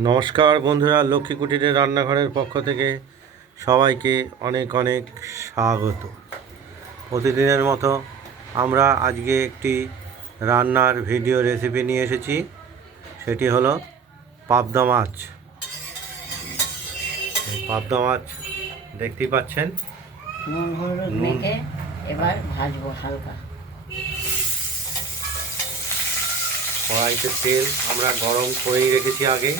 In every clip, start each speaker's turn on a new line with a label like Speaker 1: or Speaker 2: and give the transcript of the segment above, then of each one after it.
Speaker 1: নমস্কার বন্ধুরা লক্ষ্মী কুটিরের রান্নাঘরের পক্ষ থেকে সবাইকে অনেক অনেক স্বাগত। প্রতিদিনের মতো আমরা আজকে একটি রান্নার ভিডিও রেসিপি নিয়ে এসেছি সেটি হলো পাবদা মাছ। পাবদা মাছ দেখতেই পাচ্ছেন।
Speaker 2: নুন হলুদ মেখে এবার ভাজবো হালকা।
Speaker 1: কড়াইতে তেল আমরা গরম করেই রেখেছি আগেই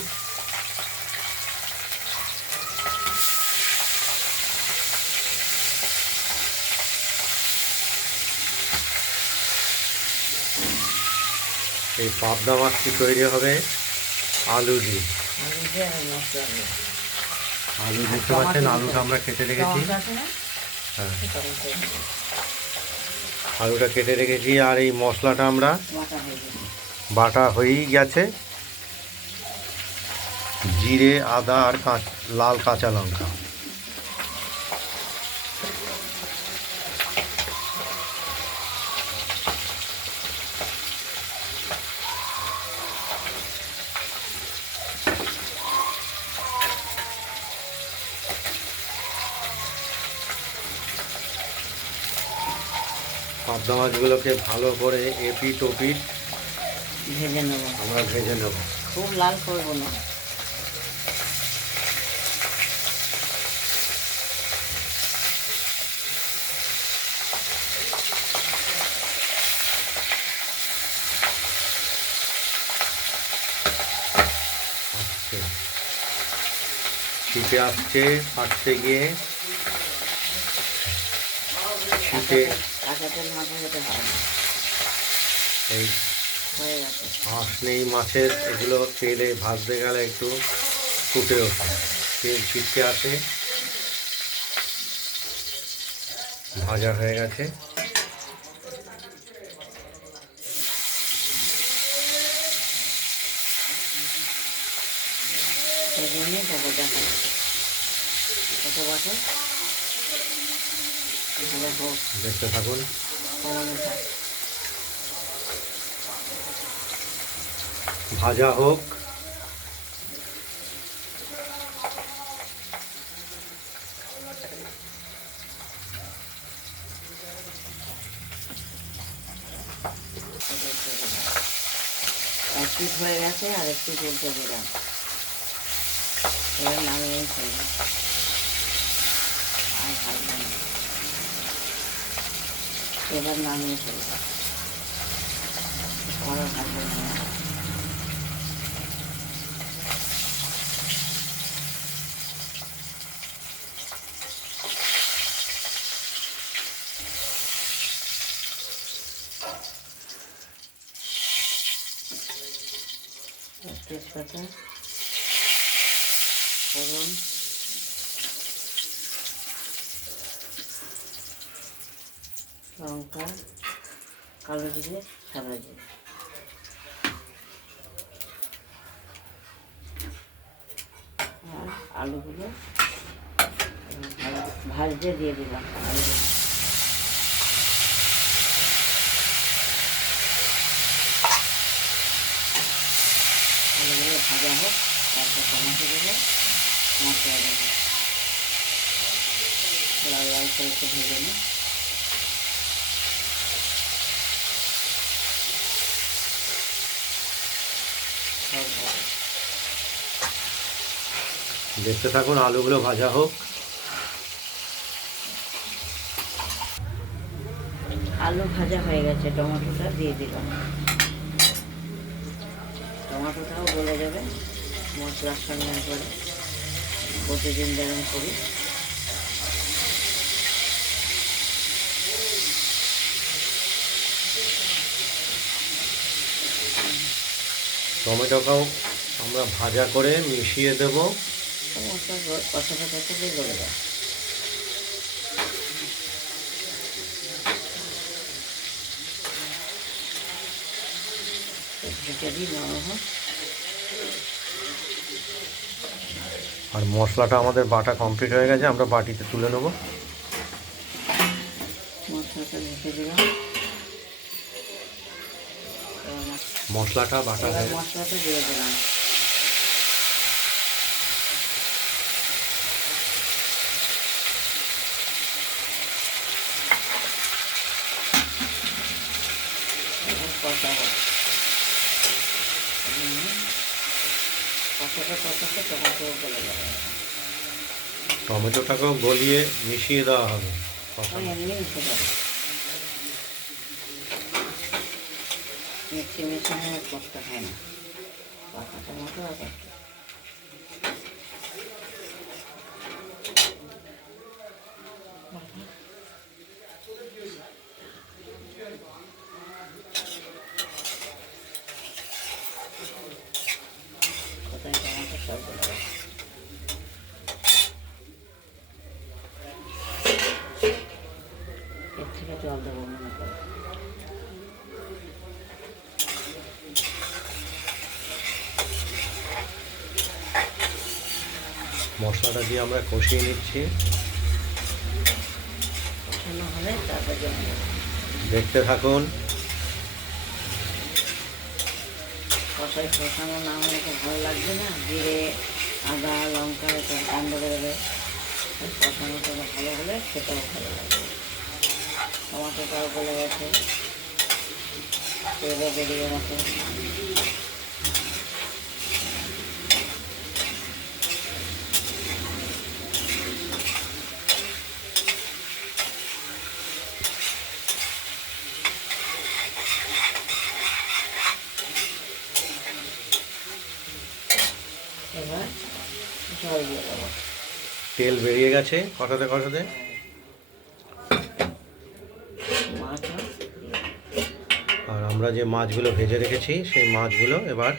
Speaker 1: এই পাবদা মাছটি তৈরি হবে আলু দিয়ে।
Speaker 2: আলু
Speaker 1: দেখতে পাচ্ছেন আলুটা আমরা কেটে রেখেছি। হ্যাঁ। আলুটা কেটে রেখেছি আর এই মশলাটা আমরা বাটা হয়েই গেছে। জিরে আদা আর কাঁচ লাল কাঁচা লঙ্কা। পাবদা মাছগুলোকে ভালো করে এপিট ওপিট
Speaker 2: ভেজে নেব।
Speaker 1: আমরা ভেজে নেব।
Speaker 2: খুব লাল করব না।
Speaker 1: শীতে আসছে ফাটতে গিয়ে
Speaker 2: না।
Speaker 1: এই আঁশ নেই, মাছের, এগুলো তেলে ভাজতে গেলে একটু ফুটে ওঠে। তেল ছিটকে আসে। ভাজা হয়ে গেছে।
Speaker 2: ভাজা হোক
Speaker 1: দেখতে থাকুন। ভাজা হোক।
Speaker 2: হয়ে গেছে আর একটু তুলতে দিলাম। এবার আর এবার নামিয়ে ফেলব পরে ভাজবো না তেজপাতা ফোড়ন লঙ্কা, কালো জিরে, সাদা জিরে। আর আলুগুলো ভাজ- ভাজতে দিয়ে দিলাম। আলুগুলো আলুগুলো ভাজা হোক, তারপর টমেটো দেবো, মশলা দেবো। লাল লাল করে ভেজে নিই।
Speaker 1: দেখতে থাকুন, আলুগুলো ভাজা হোক।
Speaker 2: আলু ভাজা হয়ে গেছে, টমেটোটা দিয়ে দিলাম। টমেটোটাও গলে যাবে, মশলার সঙ্গে করে প্রতিদিন যেমন করি।
Speaker 1: টমেটোটাও আমরা ভাজা করে মিশিয়ে দেব। আর মশলাটা আমাদের বাটা কমপ্লিট হয়ে গেছে আমরা বাটিতে তুলে নেব।
Speaker 2: মশলাটা দিলাম।
Speaker 1: মশলাটা বাটা হয়ে টমেটোটাকেও গলিয়ে মিশিয়ে দেওয়া হবে।
Speaker 2: কথা মিক্সি মিশানো করতে হয় না? টমেটো আর একটু। কোথায় টমেটো সব গলে গেছে। এর থেকে জল দেবো মনে করে
Speaker 1: মশলাটা দিয়ে আমরা কষিয়ে নিচ্ছি। দেখতে থাকুন।
Speaker 2: কষাই কষানো না হলে তো ভালো লাগবে না। জিরে আদা লঙ্কা এটা কাণ্ড বেরোবে কষানোটা ভালো হলে খেতেও ভালো লাগবে। টমাটোটাও গলে গেছে। তেলও বেরিয়ে গেছে এবার জল দিয়ে দেবো
Speaker 1: তেল বেরিয়ে গেছে কষাতে কষাতে। আর আমরা যে মাছগুলো ভেজে রেখেছি, সেই মাছগুলো এবার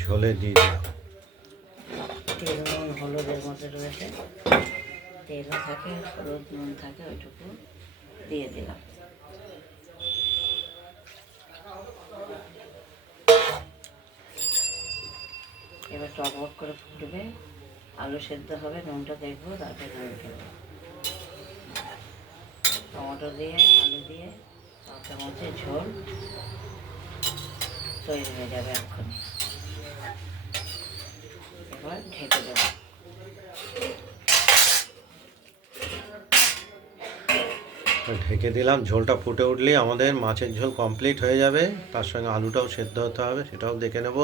Speaker 1: ঝোলে দিয়ে দিলাম।
Speaker 2: হলুদের মধ্যে রয়েছে। থাকে, হলুদ, নুন থাকে, ওইটুকু দিয়ে দিলাম। এবার টক বক করে ফুটবে আলু সেদ্ধ হবে, নুনটা দেখব, তারপরে নুন ফেলব টমেটো দিয়ে, আলু দিয়ে টকের মধ্যে ঝোল তৈরি হয়ে যাবে এখন এবার ঢেকে দেবো।
Speaker 1: ঢেকে দিলাম, ঝোলটা ফুটে উঠলেই আমাদের মাছের ঝোল কমপ্লিট হয়ে যাবে। তার সঙ্গে আলুটাও সেদ্ধ হতে হবে, সেটাও দেখে নেব।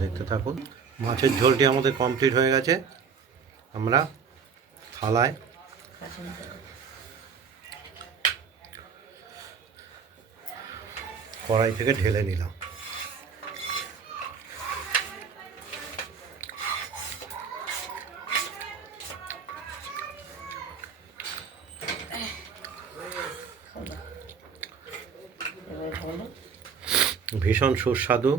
Speaker 2: দেখতে
Speaker 1: থাকুন। মাছের ঝোলটি আমাদের কমপ্লিট হয়ে গেছে। আমরা থালায়। কড়াই থেকে ঢেলে নিলাম। ভীষণ সুস্বাদু।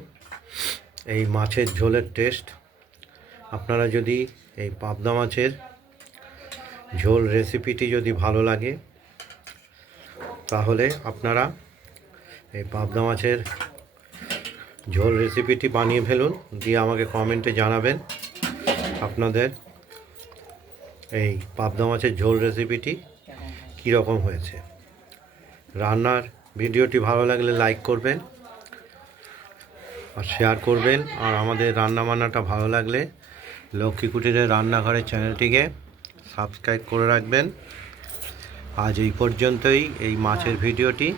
Speaker 1: এই মাছের ঝোলের টেস্ট। আপনারা যদি এই পাবদা মাছের ঝোল রেসিপিটি যদি ভালো লাগে, তাহলে আপনারা এই পাবদা মাছের ঝোল রেসিপিটি বানিয়ে ফেলুন, দিয়ে আমাকে কমেন্টে জানাবেন আপনাদের এই পাবদা মাছের ঝোল রেসিপিটি কীরকম হয়েছে। রান্নার ভিডিওটি ভালো লাগলে লাইক করবেন আর শেয়ার করবেন। আর আমাদের রান্না বান্নাটা ভালো লাগলে লক্ষ্মী কুটিরের রান্নাঘরের চ্যানেলটিকে সাবস্ক্রাইব করে রাখবেন। আজ এই পর্যন্তই এই মাছের ভিডিওটি।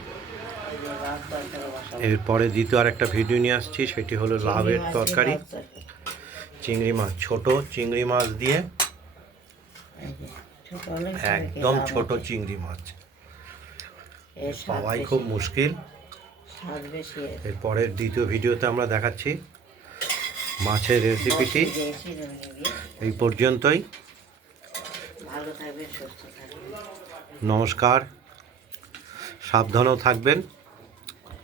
Speaker 1: এরপরে দ্বিতীয় আর একটা ভিডিও নিয়ে আসছি সেটি হলো লাভের তরকারি। চিংড়ি মাছ ছোট চিংড়ি মাছ দিয়ে। একদম ছোট চিংড়ি মাছ। পাওয়াই খুব মুশকিল। এরপরের দ্বিতীয় ভিডিওতে আমরা দেখাচ্ছি মাছের রেসিপিটি। এই পর্যন্তই। নমস্কার। সাবধানও থাকবেন।